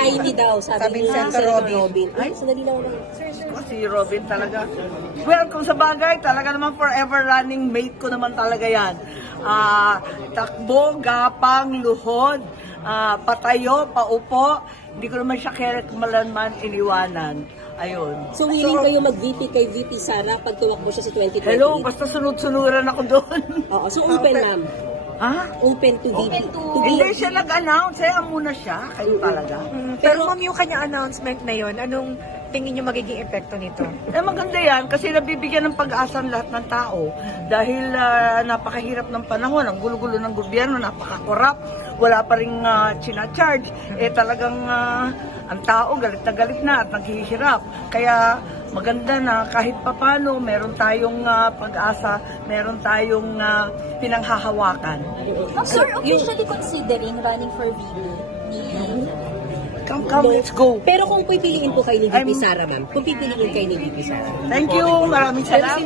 Tiny daw, sabi Sabi ni ni Senator Senator Robin. Robin. Ay, sandali lang lang. Si Robin talaga. Well, kung sa bagay, talaga naman forever running mate ko naman talaga yan. Takbo, gapang, luhod, patayo, paupo. Hindi ko naman siya kailanman iniwanan. Ayun. So willing kayo mag-VP kay VP Sara pag tumakbo siya sa 2028? Hello, basta sunod-sunuran ako doon. Oo, so open ma'am. Ha? Open to VP. Hindi siya nag-announce. Kaya muna siya. Kayo talaga. Pero ma'am, yung kanya announcement na yon, anong tingin niyo magiging epekto nito? Maganda yan kasi nabibigyan ng pag-asa ang lahat ng tao dahil napakahirap ng panahon, ang gulo-gulo ng gobyerno, napaka-corrupt, wala pa rin charge talagang ang tao galit na at naghihirap. Kaya maganda na kahit papano meron tayong pag-asa, meron tayong pinanghahawakan. Sir, officially considering running for VP ni Come, let's go. Pero kung pipiliin po kayo ni VP Sara ma'am, kung pipiliin kayo ni VP Sara. Thank you, maraming salamat.